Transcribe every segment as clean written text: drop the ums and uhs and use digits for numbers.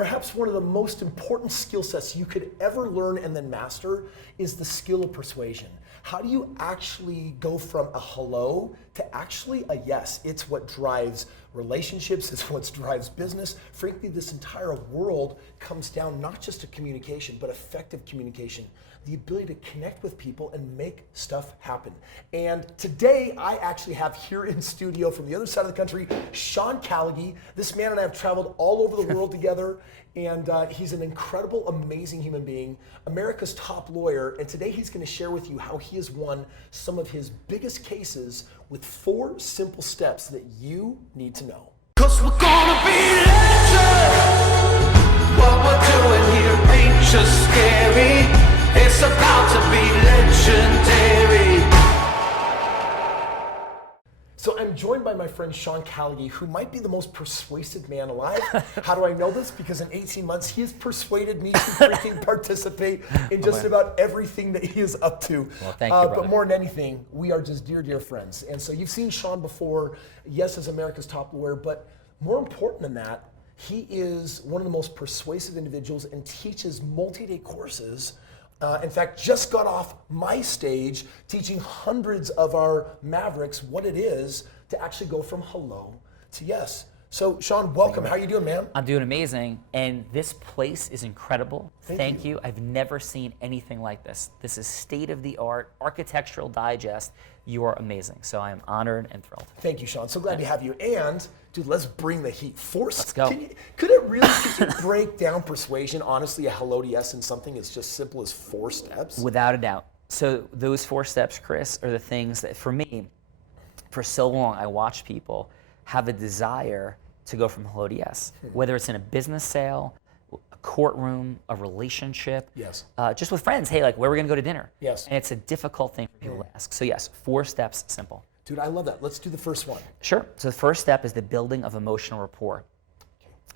Perhaps one of the most important skill sets you could ever learn and then master is the skill of persuasion. How do you actually go from a hello to actually a yes? It's what drives relationships, it's what drives business. Frankly, this entire world comes down not just to communication, but effective communication. The ability to connect with people and make stuff happen. And today, I actually have here in studio from the other side of the country, Sean Callagy. This man and I have traveled all over the world together, and he's an incredible, amazing human being, America's top lawyer, and today he's gonna share with you how he has won some of his biggest cases with 4 simple steps that you need to know. 'Cause we're gonna be legends. What we're doing here ain't just scary. It's about to be legendary. So I'm joined by my friend Sean Callagy, who might be the most persuasive man alive. How do I know this? Because in 18 months, he has persuaded me to freaking participate in just about everything that he is up to. Well, thank you, brother. But more than anything, we are just dear, dear friends. And so you've seen Sean before, yes, as America's top lawyer, but more important than that, he is one of the most persuasive individuals and teaches multi-day courses. In fact, just got off my stage teaching hundreds of our Mavericks what it is to actually go from hello to yes. So Sean, welcome. How you doing, man? I'm doing amazing, and this place is incredible. Thank you. I've never seen anything like this. This is state-of-the-art, architectural digest. You are amazing, so I am honored and thrilled. Thank you, Sean. So glad to have you. And dude, let's bring the heat. Let's go. Could you break down persuasion, honestly, a hello to yes in something as just simple as 4 steps? Without a doubt. So those 4 steps, Chris, are the things that, for me, for so long, I watched people have a desire to go from hello to yes, whether it's in a business sale, a courtroom, a relationship, yes, just with friends. Hey, like, where are we gonna go to dinner? Yes. And it's a difficult thing for people to ask. So yes, 4 steps, simple. Dude, I love that. Let's do the first one. Sure. So the first step is the building of emotional rapport.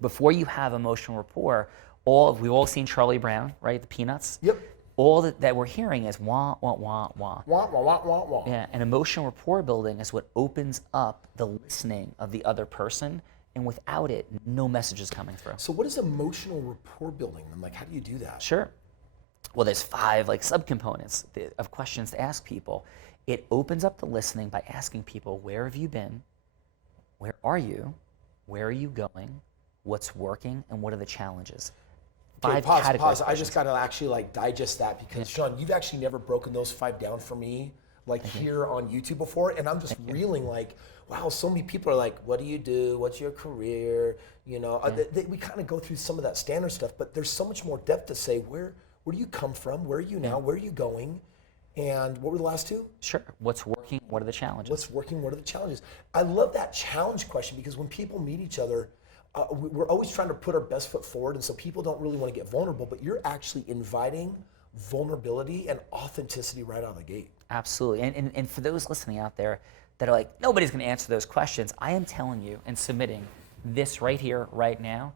Before you have emotional rapport, we've all seen Charlie Brown, right? The Peanuts. Yep. All that we're hearing is wah, wah, wah, wah. Wah, wah, wah, wah, wah. Yeah, and emotional rapport building is what opens up the listening of the other person, and without it, no message is coming through. So what is emotional rapport building? And like, how do you do that? Sure. Well, there's 5 like subcomponents of questions to ask people. It opens up the listening by asking people, where have you been? Where are you? Where are you going? What's working? And what are the challenges? Okay, 5 pause. questions. I just gotta actually like digest that because Sean, you've actually never broken those 5 down for me like here on YouTube before, and I'm just reeling like, wow, so many people are like, what do you do? What's your career? You know, we kind of go through some of that standard stuff, but there's so much more depth to say, where do you come from? Where are you now? Where are you going? And what were the last 2? Sure. What's working? What are the challenges? What's working? What are the challenges? I love that challenge question because when people meet each other, we're always trying to put our best foot forward, and so people don't really want to get vulnerable, but you're actually inviting vulnerability and authenticity right out of the gate. Absolutely. And for those listening out there that are like, nobody's going to answer those questions, I am telling you and submitting this right here, right now,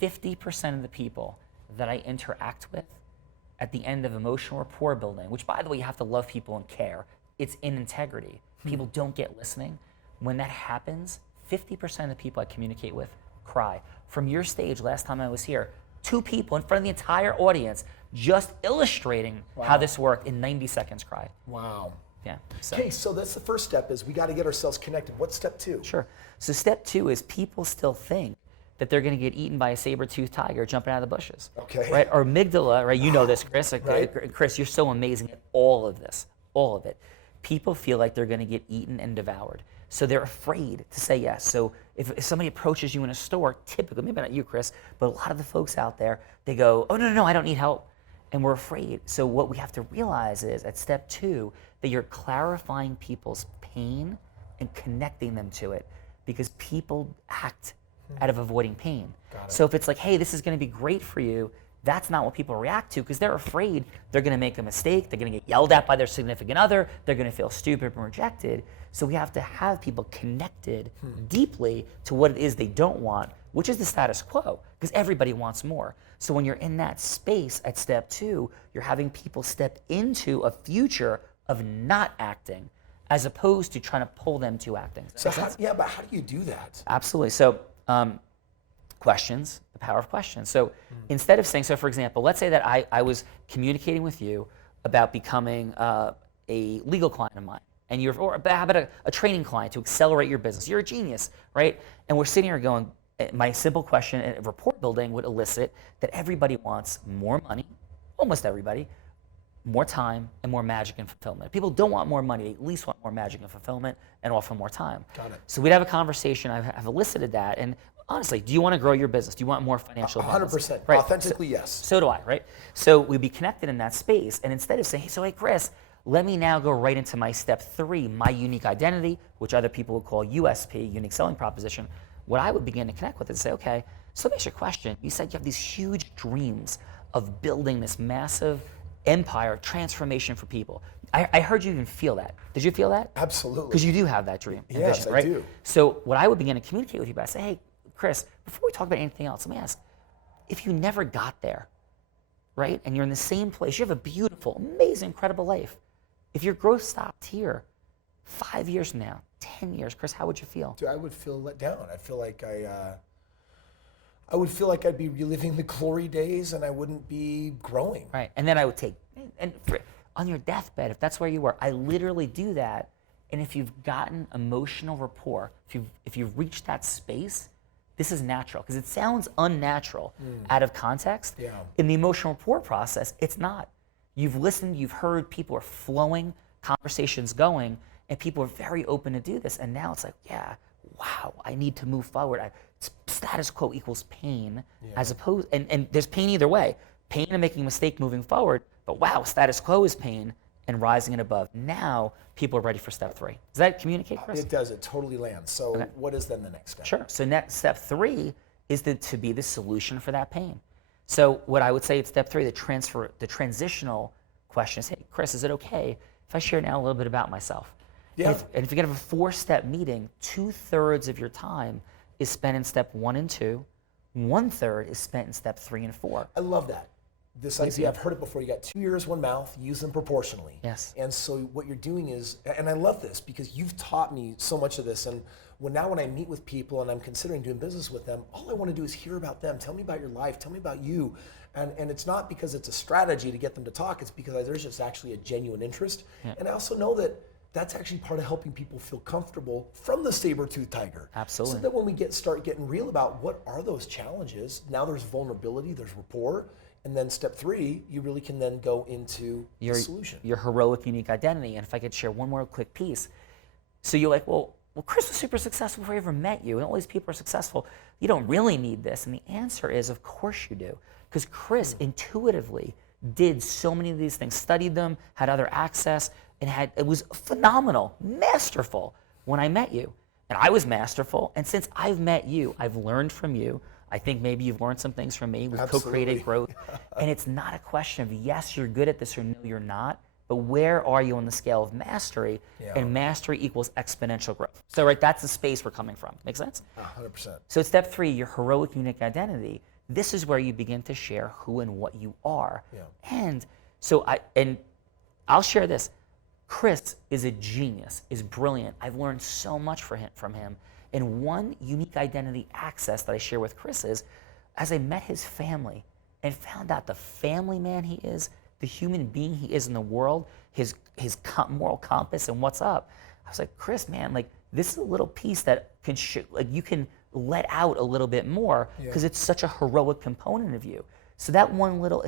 50% of the people that I interact with at the end of emotional rapport building, which by the way, you have to love people and care. It's in integrity. People don't get listening. When that happens, 50% of the people I communicate with cry. From your stage last time I was here, 2 people in front of the entire audience just illustrating how this worked in 90 seconds cried. Wow. Yeah. Okay, so that's the first step is we got to get ourselves connected. What's step 2? Sure. So step 2 is people still think that they're going to get eaten by a saber-toothed tiger jumping out of the bushes. Okay. Right? Or amygdala, right? You know this, Chris. Right. Kris, you're so amazing at all of this, all of it. People feel like they're going to get eaten and devoured. So they're afraid to say yes. So if somebody approaches you in a store, typically, maybe not you, Kris, but a lot of the folks out there, they go, oh, no, I don't need help. And we're afraid. So what we have to realize is at step 2, that you're clarifying people's pain and connecting them to it because people act out of avoiding pain. So if it's like, hey, this is going to be great for you, that's not what people react to because they're afraid they're going to make a mistake, they're going to get yelled at by their significant other, they're going to feel stupid and rejected. So we have to have people connected deeply to what it is they don't want, which is the status quo, because everybody wants more. So when you're in that space at step 2, you're having people step into a future of not acting as opposed to trying to pull them to acting. So but how do you do that? Absolutely. So questions, the power of questions. So instead of saying, so for example, let's say that I was communicating with you about becoming a legal client of mine, and or how about a training client to accelerate your business. You're a genius, right? And we're sitting here going, my simple question and rapport building would elicit that everybody wants more money, almost everybody, more time, and more magic and fulfillment. If people don't want more money, they at least want more magic and fulfillment and often more time. Got it. So we'd have a conversation. I've elicited that. And honestly, do you want to grow your business? Do you want more financial abundance? 100%. Right. Authentically, yes. So do I, right? So we'd be connected in that space. And instead of saying, hey, Kris, let me now go right into my step 3, my unique identity, which other people would call USP, unique selling proposition. What I would begin to connect with is say, okay, so let me ask you a question. You said you have these huge dreams of building this massive empire transformation for people. I heard you even feel that. Did you feel that? Absolutely. Because you do have that dream and Yes, vision, I right? do. So what I would begin to communicate with you about, say, hey, Kris, before we talk about anything else, let me ask, if you never got there, right, and you're in the same place, you have a beautiful, amazing, incredible life. If your growth stopped here, 5 years from now, 10 years, Kris, how would you feel? Dude, I would feel let down. I feel like I would feel like I'd be reliving the glory days and I wouldn't be growing. Right, and then I would take, on your deathbed, if that's where you were, I literally do that. And if you've gotten emotional rapport, if you've reached that space, this is natural because it sounds unnatural out of context. Yeah. In the emotional rapport process, it's not. You've listened, you've heard, people are flowing, conversations going, and people are very open to do this. And now it's like, yeah, wow, I need to move forward. Status quo equals pain, as opposed, and there's pain either way. Pain and making a mistake moving forward, but wow, status quo is pain and rising and above. Now people are ready for step 3. Does that communicate, Kris? It does. It totally lands. So what is then the next step? Sure. So next step 3 is to be the solution for that pain. So what I would say at step 3, the transitional question is, hey, Kris, is it okay if I share now a little bit about myself? Yeah. And if you get a 4-step meeting, 2/3 of your time is spent in step 1 and 2. 1/3 is spent in step 3 and 4. I love that. This idea, I've heard it before. You got 2 ears, 1 mouth, use them proportionally. Yes. And so what you're doing is, and I love this because you've taught me so much of this. And when I meet with people and I'm considering doing business with them, all I want to do is hear about them. Tell me about your life. Tell me about you. And it's not because it's a strategy to get them to talk. It's because there's just actually a genuine interest. Yeah. And I also know that that's actually part of helping people feel comfortable from the saber-toothed tiger. Absolutely. So that when we start getting real about what are those challenges, now there's vulnerability, there's rapport, and then step 3, you really can then go into the solution. Your heroic, unique identity. And if I could share one more quick piece. So you're like, well, Kris was super successful before I ever met you, and all these people are successful. You don't really need this. And the answer is, of course you do. Because Kris intuitively did so many of these things, studied them, had other access, and it was phenomenal, masterful when I met you. And I was masterful. And since I've met you, I've learned from you. I think maybe you've learned some things from me. We've co-created growth. And it's not a question of, yes, you're good at this, or no, you're not. But where are you on the scale of mastery? Yeah. And mastery equals exponential growth. So, right, that's the space we're coming from. Make sense? 100%. So step 3, your heroic, unique identity. This is where you begin to share who and what you are. Yeah. And so I'll share this. Kris is a genius, is brilliant. I've learned so much from him. And one unique identity access that I share with Kris is, as I met his family and found out the family man he is, the human being he is in the world, his moral compass and what's up, I was like, Kris, man, like this is a little piece that can you can let out a little bit more because it's such a heroic component of you. So that one little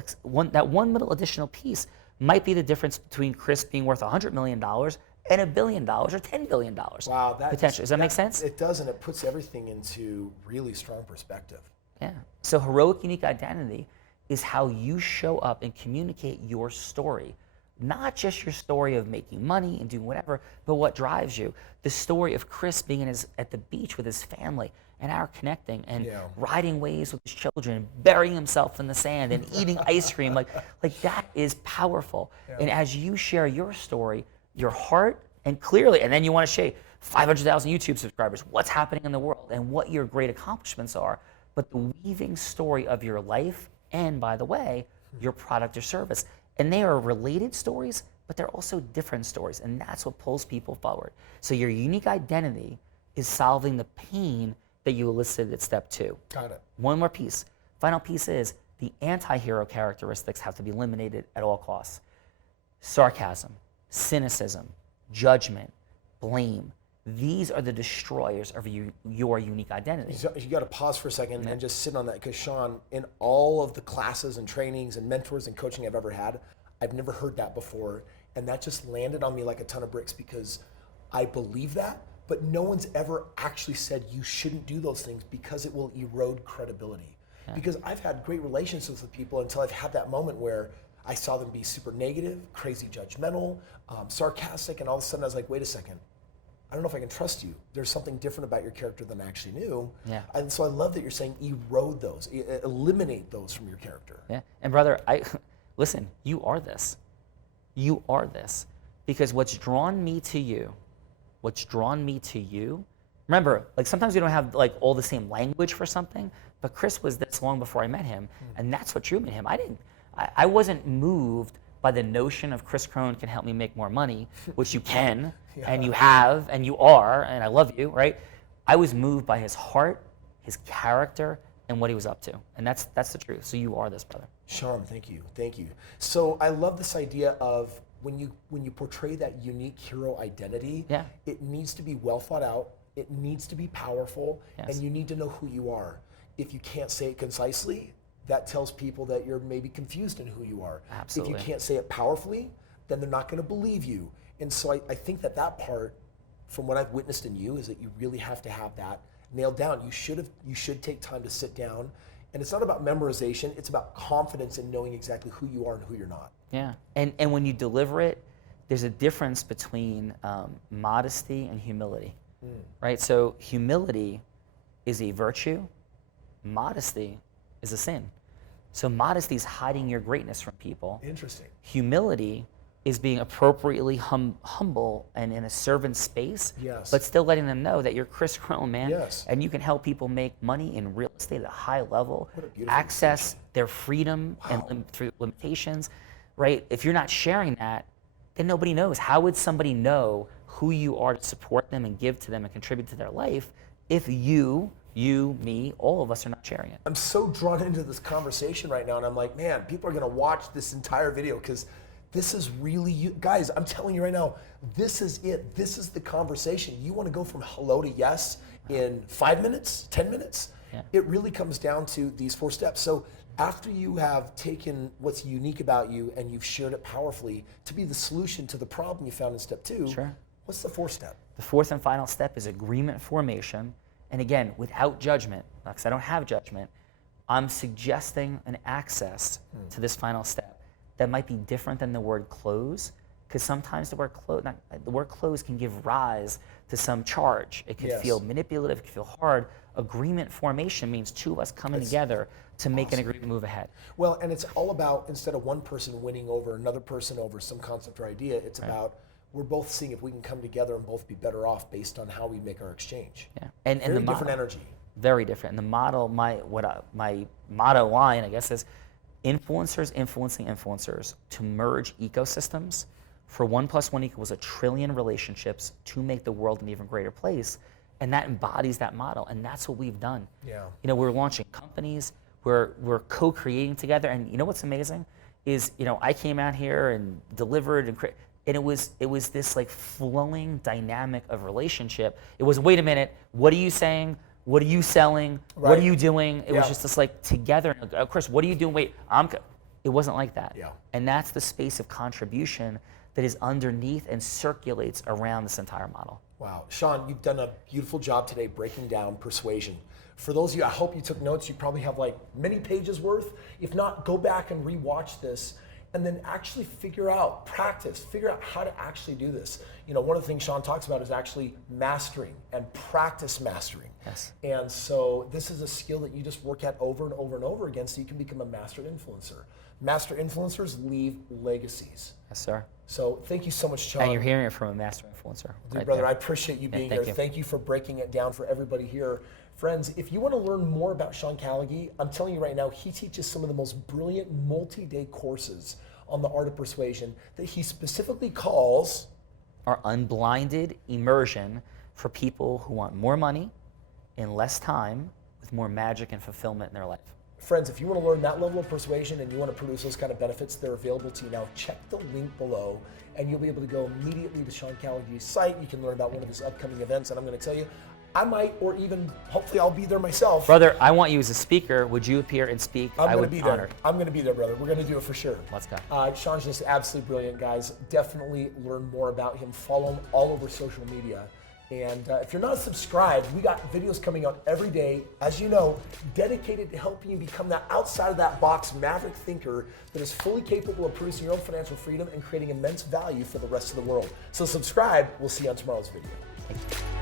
additional piece might be the difference between Kris being worth $100 million and $1 billion or $10 billion. Wow, potentially. Does that make sense? It does, and it puts everything into really strong perspective. Yeah. So heroic, unique identity is how you show up and communicate your story. Not just your story of making money and doing whatever, but what drives you. The story of Kris being at the beach with his family and our connecting and riding waves with his children, burying himself in the sand and eating ice cream. Like that is powerful. Yeah. And as you share your story, your heart, and clearly, and then you want to share 500,000 YouTube subscribers, what's happening in the world and what your great accomplishments are, but the weaving story of your life and, by the way, your product or service. And they are related stories, but they're also different stories, and that's what pulls people forward. So your unique identity is solving the pain that you elicited at step 2. Got it. One more piece. Final piece is the anti-hero characteristics have to be eliminated at all costs. Sarcasm, cynicism, judgment, blame. These are the destroyers of your unique identity. You got to pause for a second and just sit on that, because Sean, in all of the classes and trainings and mentors and coaching I've ever had, I've never heard that before. And that just landed on me like a ton of bricks, because I believe that, but no one's ever actually said you shouldn't do those things because it will erode credibility. Yeah. Because I've had great relationships with people until I've had that moment where I saw them be super negative, crazy judgmental, sarcastic, and all of a sudden I was like, wait a second. I don't know if I can trust you. There's something different about your character than I actually knew. Yeah. And so I love that you're saying erode those, eliminate those from your character. Yeah. And brother, listen, you are this. You are this. Because what's drawn me to you, remember, like sometimes we don't have like all the same language for something, but Kris was this long before I met him, and that's what drew me to him. I wasn't moved by the notion of Kris Krohn can help me make more money, which you can, and you have, and you are, and I love you, right? I was moved by his heart, his character, and what he was up to. And that's the truth. So you are this, brother. Sean, thank you. So I love this idea of when you portray that unique hero identity, it needs to be well thought out, it needs to be powerful, and you need to know who you are. If you can't say it concisely, that tells people that you're maybe confused in who you are. Absolutely. If you can't say it powerfully, then they're not going to believe you. And so I think that part, from what I've witnessed in you, is that you really have to have that nailed down. You should take time to sit down. And it's not about memorization, it's about confidence in knowing exactly who you are and who you're not. Yeah, and when you deliver it, there's a difference between modesty and humility, right? So humility is a virtue, modesty is a sin. So modesty is hiding your greatness from people. Interesting. Humility is being appropriately humble and in a servant space, but still letting them know that you're Kris Krohn, man, and you can help people make money in real estate at a high level, access their freedom and through limitations, right? If you're not sharing that, then nobody knows. How would somebody know who you are to support them and give to them and contribute to their life if you, me, all of us are not sharing it? I'm so drawn into this conversation right now, and I'm like, man, people are gonna watch this entire video because this is really you. Guys, I'm telling you right now, this is it. This is the conversation. You wanna go from hello to yes in 5 minutes, 10 minutes? Yeah. It really comes down to these 4 steps. So after you have taken what's unique about you and you've shared it powerfully to be the solution to the problem you found in step 2, what's the 4th step? The 4th and final step is agreement formation. And again, without judgment, because I don't have judgment, I'm suggesting an access to this final step that might be different than the word close, because sometimes the word close can give rise to some charge. It could feel manipulative, it could feel hard. Agreement formation means 2 of us coming together to make an agreement move ahead. Well, and it's all about, instead of one person winning over another person over some concept or idea, it's about we're both seeing if we can come together and both be better off based on how we make our exchange. Yeah, and very the different energy. Very different. And the model, my motto line, I guess, is influencers influencing influencers to merge ecosystems for 1 + 1 = 1 trillion relationships to make the world an even greater place. And that embodies that model, and that's what we've done. Yeah. You know, we're launching companies, we're co-creating together, and you know what's amazing is, you know, I came out here and delivered and it was this like flowing dynamic of relationship. It was, wait a minute, what are you saying? What are you selling? What are you doing? It was just this like together. Kris, what are you doing? Wait, it wasn't like that. Yeah. And that's the space of contribution that is underneath and circulates around this entire model. Wow. Sean, you've done a beautiful job today breaking down persuasion. For those of you, I hope you took notes. You probably have like many pages worth. If not, go back and rewatch this and then actually figure out how to actually do this. You know, one of the things Sean talks about is actually mastering and practice mastering. Yes. And so this is a skill that you just work at over and over and over again so you can become a master influencer. Master influencers leave legacies. Yes, sir. So thank you so much, Sean. And you're hearing it from a master influencer. Dude, right brother, there. I appreciate you being here. Thank you for breaking it down for everybody here. Friends, if you want to learn more about Sean Callagy, I'm telling you right now, he teaches some of the most brilliant multi-day courses on the art of persuasion that he specifically calls our unblinded immersion for people who want more money in less time with more magic and fulfillment in their life. Friends, if you want to learn that level of persuasion and you want to produce those kind of benefits, they're available to you now. Check the link below and you'll be able to go immediately to Sean Callagy's site. You can learn about one of his upcoming events, and I'm going to tell you, I might, or even hopefully I'll be there myself. Brother, I want you as a speaker. Would you appear and speak? I'm I going to would be honor. there. I'm going to be there, brother. We're going to do it for sure. Let's go. Sean's just absolutely brilliant, guys. Definitely learn more about him. Follow him all over social media. And if you're not subscribed, we got videos coming out every day, as you know, dedicated to helping you become that outside of that box maverick thinker that is fully capable of producing your own financial freedom and creating immense value for the rest of the world. So subscribe. We'll see you on tomorrow's video. Thank you.